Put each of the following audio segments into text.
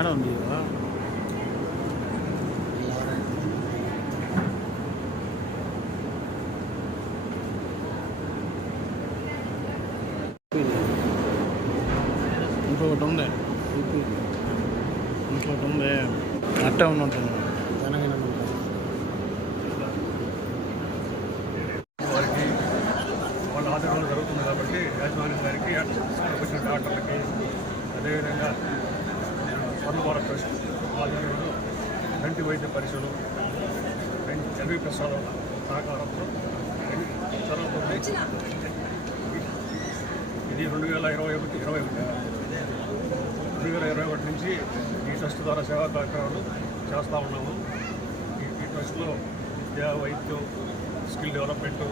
చిరంజీవా ఇంకొకటి ఉంది ఇంకొకటి ఉంది అట్టే ఉన్నట్టుంది వారికి వాళ్ళ ఆధారంలో జరుగుతుంది కాబట్టి యాజమాన్యం గారికి వచ్చిన డాక్టర్లకి అదేవిధంగా కంటి వైద్య పరీక్షలు చదివి ప్రసాదం సహకారంతో జరుగుతుంది ఇది రెండు వేల ఇరవై ఒకటి ఇరవై ఒకటి. రెండు వేల ఇరవై ఒకటి నుంచి ఈ ట్రస్ట్ ద్వారా సేవా కార్యక్రమాలు చేస్తూ ఉన్నాము. ఈ ఈ ట్రస్ట్లో విద్య వైద్యం స్కిల్ డెవలప్మెంట్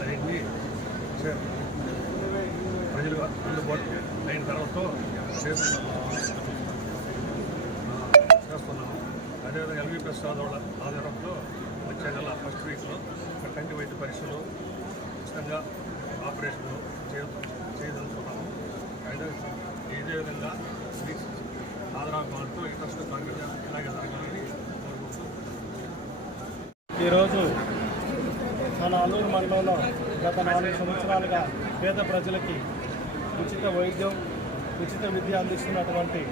అన్నింటినీ ప్రజలు అందుబాటు అయిన తర్వాత చేస్తున్నాము అదేవిధంగా ఎల్వి ప్రసాద్ వాళ్ళ ఆధారంలో వచ్చే నెల ఫస్ట్ వీక్లో కంటి వైద్య పరీక్షలు ఉచితంగా ఆపరేషన్లు చేయ చేయదలుచుకున్నాము. అయితే ఇదే విధంగా శ్రీ ఆదరాభిమానంతో ఈ ట్రస్ట్ కార్యక్రమం ఇలాగే జరగాలని కోరుకుంటూ ఈరోజు మన అల్లూరు మండలంలో గత నాలుగు సంవత్సరాలుగా పేద ప్రజలకి ఉచిత వైద్యం ఉచిత విద్య అందిస్తున్నటువంటి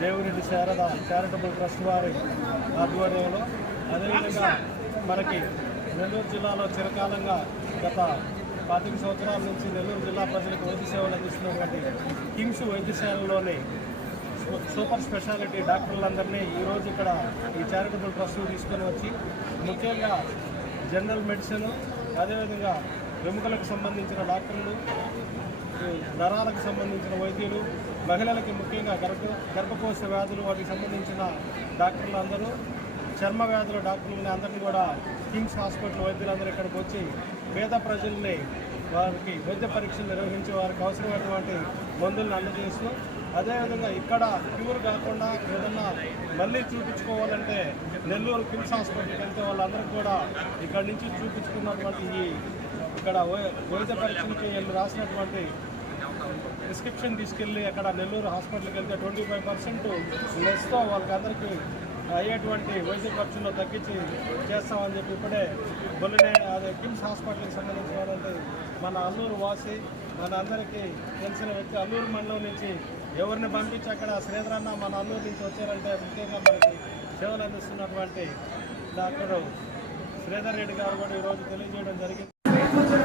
దేవురెడ్డి శారద చారిటబుల్ ట్రస్ట్ వారి ఆధ్వర్యంలో. అదేవిధంగా మనకి నెల్లూరు జిల్లాలో చిరకాలంగా గత పాతిక సంవత్సరాల నుంచి నెల్లూరు జిల్లా ప్రజలకు వైద్య సేవలు అందిస్తున్నటువంటి కిమ్స్ వైద్యశాలలోని సూపర్ స్పెషాలిటీ డాక్టర్లందరినీ ఈరోజు ఇక్కడ ఈ చారిటబుల్ ట్రస్ట్ తీసుకొని వచ్చి ముఖ్యంగా జనరల్ మెడిసిన్ అదేవిధంగా ఎముకలకు సంబంధించిన డాక్టర్లు నరాలకు సంబంధించిన వైద్యులు మహిళలకి ముఖ్యంగా గర్భ గర్భకోశ వ్యాధులు వాటికి సంబంధించిన డాక్టర్లు అందరూ చర్మ వ్యాధుల డాక్టర్లని అందరినీ కూడా కిమ్స్ హాస్పిటల్ వైద్యులందరూ ఇక్కడికి వచ్చి పేద ప్రజల్ని వారికి వైద్య పరీక్షలు నిర్వహించి వారికి అవసరమైనటువంటి మందులను అందజేస్తూ అదేవిధంగా ఇక్కడ క్యూర్ కాకుండా ఏదన్నా మళ్ళీ చూపించుకోవాలంటే నెల్లూరు కిమ్స్ హాస్పిటల్కి వెళ్తే వాళ్ళందరికీ కూడా ఇక్కడ నుంచి చూపించుకున్నటువంటి ఈ ఇక్కడ వైద్య పరీక్షలకి వీళ్ళు రాసినటువంటి ప్రిస్క్రిప్షన్ తీసుకెళ్ళి అక్కడ నెల్లూరు హాస్పిటల్కి వెళ్తే ట్వంటీ ఫైవ్ పర్సెంట్ లెస్తో వాళ్ళకి అందరికీ అయ్యేటువంటి వైద్య ఖర్చులో తగ్గించి చేస్తామని చెప్పి ఇప్పుడే బొల్లినే అదే కిమ్స్ హాస్పిటల్కి సంబంధించిన వాళ్ళంటే మన అల్లూరు వాసి మన అందరికీ తెలిసిన వ్యక్తి అల్లూరు మండలం నుంచి ఎవరిని పంపించి అక్కడ శ్రీధరన్న మన అల్లూరు నుంచి వచ్చారంటే ముఖ్యంగా మనకి సేవలు అందిస్తున్నటువంటి డాక్టర్ శ్రీధర్ రెడ్డి గారు కూడా ఈరోజు తెలియజేయడం జరిగింది. చెప్పి